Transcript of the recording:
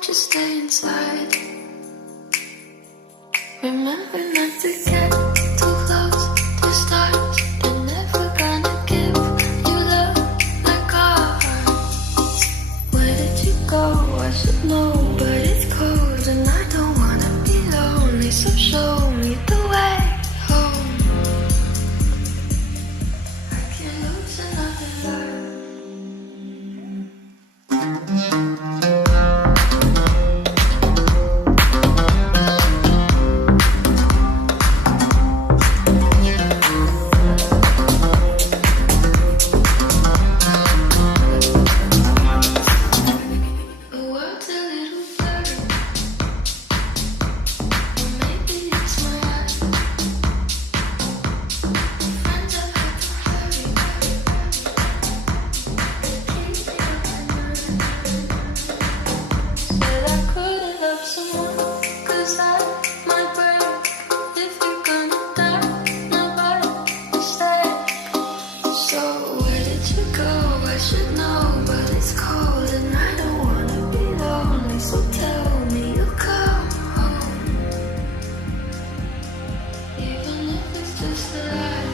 won't you stay inside? Remember not to get too close to stars. They're never gonna give you love like ours. Where did you go? I should know, but it's cold and I don't wanna be lonely. So show me the way home. I can't lose another love. The world's a little blurry, or maybe it's my eyes. Friends I've had to hurry, keep me up at night. Said I couldn't love someone, 'cause I might break. If you're gonna die, nobody will stay. So where did you go? I should know, but it's cold and I don't wanna be lonely. So tell me you'll come home, even if it's just a lie.